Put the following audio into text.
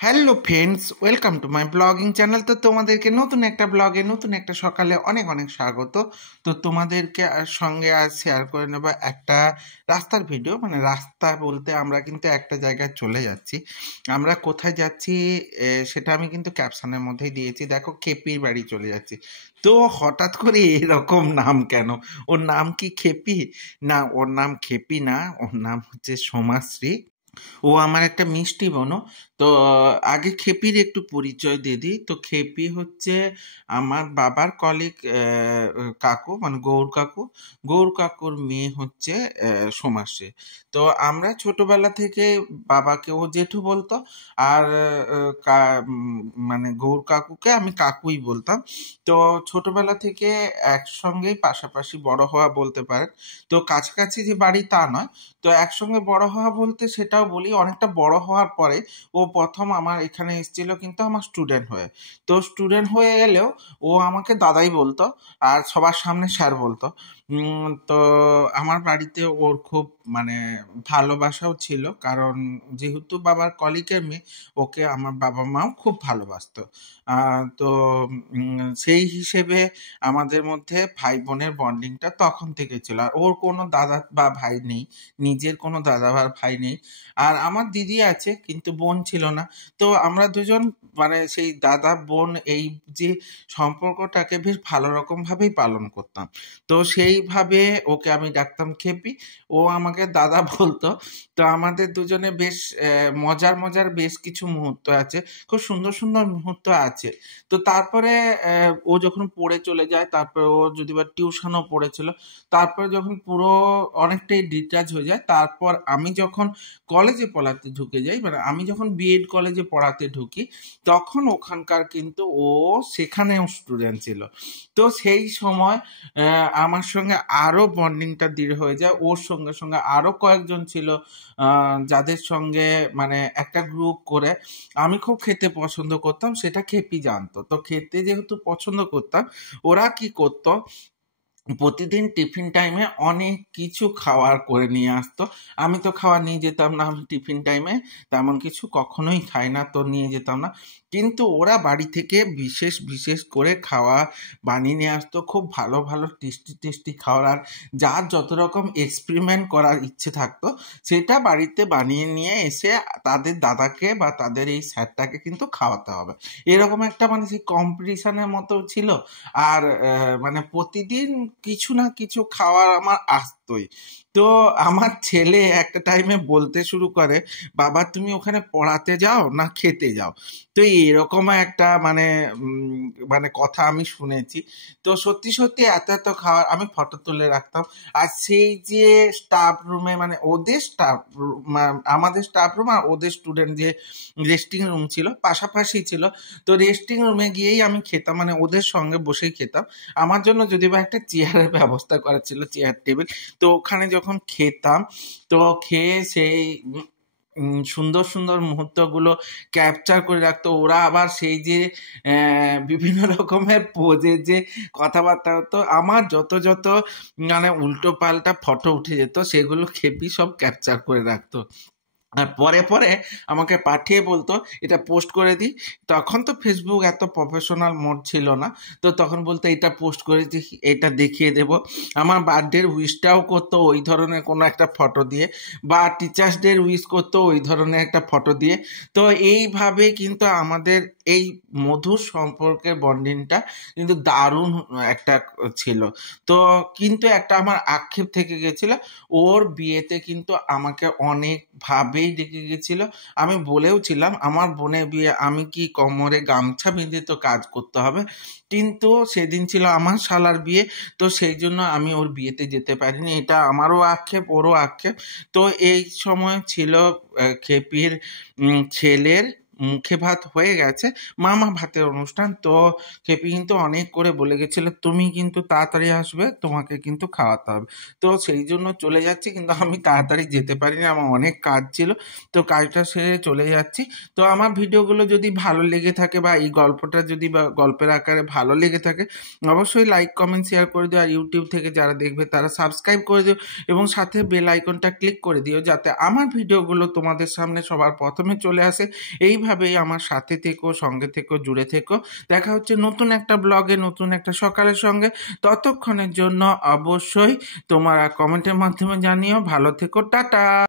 Hello friends, welcome to my blogging channel. তো তোমাদেরকে নতুন একটা ব্লগে নতুন একটা সকালে অনেক অনেক স্বাগত। তো তোমাদেরকে সঙ্গে আজ শেয়ার করে নেব একটা রাস্তার ভিডিও। মানে রাস্তা বলতে আমরা কিন্তু একটা জায়গায় চলে যাচ্ছি। আমরা কোথায় যাচ্ছি সেটা আমি কিন্তু ক্যাপশনের মধ্যেই দিয়েছি। দেখো, খেপির বাড়ি চলে যাচ্ছি। তো হঠাৎ করে এরকম নাম কেন? ওর নাম কি খেপি? না, ওর নাম খেপি না, ওর নাম হচ্ছে সোমাশ্রী। ও আমার একটা মিষ্টি বোনও। তো আগে খেপির একটু পরিচয় দিয়ে দিই। তো খেপি হচ্ছে আমার বাবার কলিগ, কাকু, মানে গৌর কাকুর মেয়ে হচ্ছে সোমাশ্রী। তো আমরা ছোটবেলা থেকে বাবাকে ও জেঠু বলতো, আর মানে গৌর কাকুকে আমি কাকুই বলতাম। তো ছোটবেলা থেকে একসঙ্গেই পাশাপাশি বড় হওয়া বলতে পারেন। তো কাছাকাছি যে বাড়ি তা নয়। তো একসঙ্গে বড় হওয়া বলতে সেটাও বলি, অনেকটা বড় হওয়ার পরে ও প্রথম আমার এখানে এসেছিল কিন্তু আমার স্টুডেন্ট হয়ে। তো স্টুডেন্ট হয়ে এলেও ও আমাকে দাদাই বলতো, আর সবার সামনে স্যার বলতো। তো আমার বাড়িতে ওর খুব মানে ভালোবাসাও ছিল, কারণ যেহেতু বাবার কলিগের মেয়ে, ওকে আমার বাবা মাও খুব ভালোবাসতো। তো সেই হিসেবে আমাদের মধ্যে ভাই বোনের বন্ডিংটা তখন থেকে ছিল। আর ওর কোনো দাদা বা ভাই নেই, নিজের কোনো দাদা বা ভাই নেই। আর আমার দিদি আছে কিন্তু বোন ছিল না। তো আমরা দুজন মানে সেই দাদা বোন এই যে সম্পর্কটাকে বেশ ভালো রকম ভাবেই পালন করতাম। তো সেইভাবে ওকে আমি ডাকতাম খেপি, ও আমাকে দাদা বলতো। তো আমাদের দুজনে বেশ মজার মজার বেশ কিছু মুহূর্ত আছে, খুব সুন্দর সুন্দর মুহূর্ত আছে। তো তারপরে ও যখন পড়ে চলে যায়, তারপরে ও যদি বা টিউশনও পড়েছিল, তারপরে যখন পুরো অনেকটাই ডিটাচ হয়ে যায়, তারপর আমি যখন কলেজে পড়াতে ঢুকে যাই, মানে আমি যখন বিএড কলেজে পড়াতে ঢুকি, তখন ওখানকার কিন্তু ও সেখানেও স্টুডেন্ট ছিল। তো সেই সময় আমার সঙ্গে আরও বন্ডিংটা দৃঢ় হয়ে যায়। ওর সঙ্গে সঙ্গে আরও কয়েকজন ছিল, যাদের সঙ্গে মানে একটা গ্রুপ করে আমি খুব খেতে পছন্দ করতাম, সেটা খেপি জানতো। তো খেতে যেহেতু পছন্দ করতাম, ওরা কি করতো, প্রতিদিন টিফিন টাইমে অনেক কিছু খাওয়ার করে নিয়ে আসতো। আমি তো খাওয়া নিয়ে যেতাম না, আমি টিফিন টাইমে তেমন কিছু কখনোই খাই না, তো নিয়ে যেতাম না। কিন্তু ওরা বাড়ি থেকে বিশেষ বিশেষ করে খাওয়া বানিয়ে নিয়ে আসতো, খুব ভালো ভালো টেস্টি টেস্টি খাওয়ার। আর যার যত রকম এক্সপেরিমেন্ট করার ইচ্ছে থাকতো, সেটা বাড়িতে বানিয়ে নিয়ে এসে তাদের দাদাকে বা তাদের এই স্যারটাকে কিন্তু খাওয়াতে হবে। এরকম একটা মানে সেই কম্পিটিশনের মতো ছিল। আর মানে প্রতিদিন কিছু না কিছু খাওয়ার আমার আসতোই। তো আমার ছেলে একটা টাইমে বলতে শুরু করে, বাবা তুমি ওখানে পড়াতে যাও না খেতে যাও? তো এরকম একটা মানে মানে কথা আমি শুনেছি। তো সত্যি সত্যি এত এত খাওয়ার আমি ফটো তুলে রাখতাম। আর সেই যে স্টাফ রুমে, মানে ওদের স্টাফ আমাদের স্টাফ রুম আর ওদের স্টুডেন্ট যে রেস্টিং রুম ছিল পাশাপাশি ছিল। তো রেস্টিং রুমে গিয়েই আমি খেতাম, মানে ওদের সঙ্গে বসেই খেতাম। আমার জন্য যদি বা একটা চেয়ারের ব্যবস্থা করা ছিল, চেয়ার টেবিল। তো ওখানে যখন খেতাম, তো খেয়ে সেই সুন্দর সুন্দর মুহূর্তগুলো ক্যাপচার করে রাখতো ওরা। আবার সেই যে বিভিন্ন রকমের পোজে যে কথাবার্তা হতো, আমার যত যত মানে উল্টো পাল্টা ফটো উঠে যেত, সেগুলো খেপি সব ক্যাপচার করে রাখতো। আর পরে পরে আমাকে পাঠিয়ে বলতো এটা পোস্ট করে দিই। তখন তো ফেসবুক এত প্রফেশনাল মোড ছিল না। তো তখন বলতো এটা পোস্ট করে দিই, এটা দেখিয়ে দেব। আমার বার্থডের উইশটাও করতো ওই ধরনের কোনো একটা ফটো দিয়ে, বা টিচার্স ডে উইশ করতো ওই ধরনের একটা ফটো দিয়ে। তো এইভাবে কিন্তু আমাদের এই মধুর সম্পর্কের বন্ডিংটা কিন্তু দারুণ একটা ছিল। তো কিন্তু একটা আমার আক্ষেপ থেকে গেছিল, ওর বিয়েতে কিন্তু আমাকে অনেকভাবেই ডেকে গেছিল। আমি বলেও ছিলাম আমার বোনের বিয়ে, আমি কি কোমরে গামছা বেঁধে তো কাজ করতে হবে? কিন্তু সেদিন ছিল আমার শালার বিয়ে, তো সেই জন্য আমি ওর বিয়েতে যেতে পারিনি। এটা আমারও আক্ষেপ, ওরও আক্ষেপ। তো এই সময় ছিল খেপির ছেলের মুখে ভাত হয়ে গেছে, মামা ভাতের অনুষ্ঠান। তো খেপি কিন্তু অনেক করে বলে গেছিল তুমি কিন্তু তাড়াতাড়ি আসবে, তোমাকে কিন্তু খাওয়াতে হবে। তো সেই জন্য চলে যাচ্ছি, কিন্তু আমি তাড়াতাড়ি যেতে পারিনি, আমার অনেক কাজ ছিল। তো কাজটা সেরে চলে যাচ্ছি। তো আমার ভিডিওগুলো যদি ভালো লেগে থাকে, বা এই গল্পটা যদি বা গল্পের আকারে ভালো লেগে থাকে, অবশ্যই লাইক কমেন্ট শেয়ার করে দিও। আর ইউটিউব থেকে যারা দেখবে তারা সাবস্ক্রাইব করে দিও, এবং সাথে বেল আইকনটা ক্লিক করে দিও, যাতে আমার ভিডিওগুলো তোমাদের সামনে সবার প্রথমে চলে আসে। এইভাবে এইভাবেই আমার সাথে থেকো, সঙ্গে থেকো, জুড়ে থেকো। দেখা হচ্ছে নতুন একটা ব্লগে, নতুন একটা সকালের সঙ্গে। ততক্ষণের জন্য অবশ্যই তোমার কমেন্টের মাধ্যমে জানিও। ভালো থেকো, টাটা।